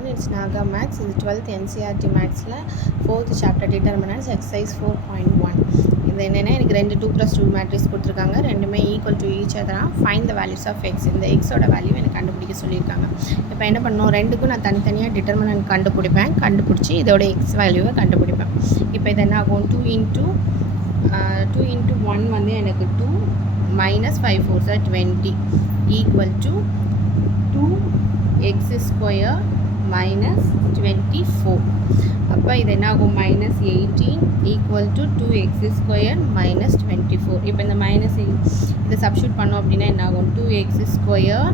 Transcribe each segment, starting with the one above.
everyone, it's Naga Maths. This is 12th NCERT Maths 4th chapter determinants exercise 4.1. இது என்னென்னா எனக்கு 2 2+2 matrix கொடுத்துருக்காங்க, ரெண்டுமே ஈக்குவல் டு ஈச் அதரா. Find the values of x. இந்த எக்ஸோட வேல்யூ எனக்கு கண்டுபிடிக்க சொல்லியிருக்காங்க. இப்போ என்ன பண்ணணும், ரெண்டுக்கும் நான் தனித்தனியாக டிட்டர்மினன்ட் கண்டுபிடிப்பேன். கண்டுபிடிச்சி இதோட எக்ஸ் வேல்யூவை கண்டுபிடிப்பேன். இப்போ இது என்ன ஆகும், 2 into 1 வந்து எனக்கு 2 minus 5 4 are 20 equal to 2x square minus 24. அப்போ இது என்ன ஆகும், minus 18 equal to 2x square minus 24. இப்போ இந்த minus இதை சப்ஸ்டியூட் பண்ணோம் அப்படின்னா என்ன ஆகும், 2x square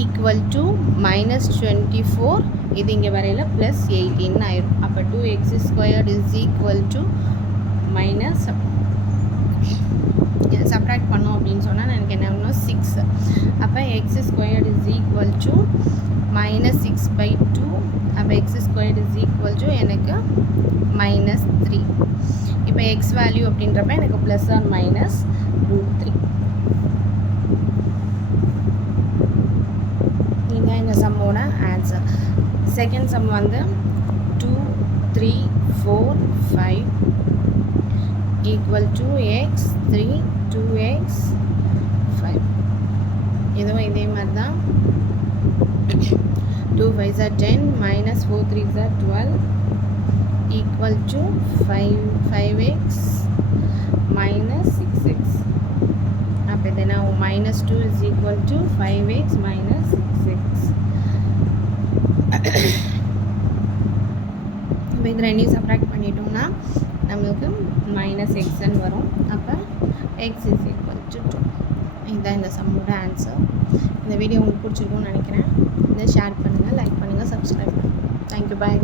equal to minus 24. இது இங்கே வரையில் plus 18 ஆயிரும். அப்போ 2x square is equal to minus இதை சப்ராக்ட் பண்ணோம் அப்படின்னு சொன்னால் எனக்கு என்ன ஆகணும், 6. அப்போ X squared is equal to minus 6/2. அப்போ X squared is equal to எனக்கு -3. இப்போ எக்ஸ் வேல்யூ அப்படின்றப்ப எனக்கு ப்ளஸ் ஆர் மைனஸ் √3. இதுதான் இந்த சம்மோட ஆன்சர். செகண்ட் சம் வந்து 2 3 4 5 equal to x 3 2x 5. இதுவும் இதே மாதிரி தான். 2 5s are 10 minus 4 3s are 12 equal to 5x minus 6x. அப்போ இது now minus 2 is equal to 5x minus 6x. இப்போ இது ரெண்டையும் சப்ராக்ட் பண்ணிட்டோம்னா நம்மளுக்கு மைனஸ் எக்ஸ்ன்னு வரும். அப்போ எக்ஸ் இஸ் ஈக்குவல் டு 2. இதுதான் இந்த சம்மோட ஆன்சர். இந்த வீடியோ உங்களுக்கு பிடிச்சிருக்கும்னு நினைக்கிறேன். இதை ஷேர் பண்ணுங்கள், லைக் பண்ணுங்கள், சப்ஸ்கிரைப் பண்ணுங்கள். தேங்க்யூ, பாய்.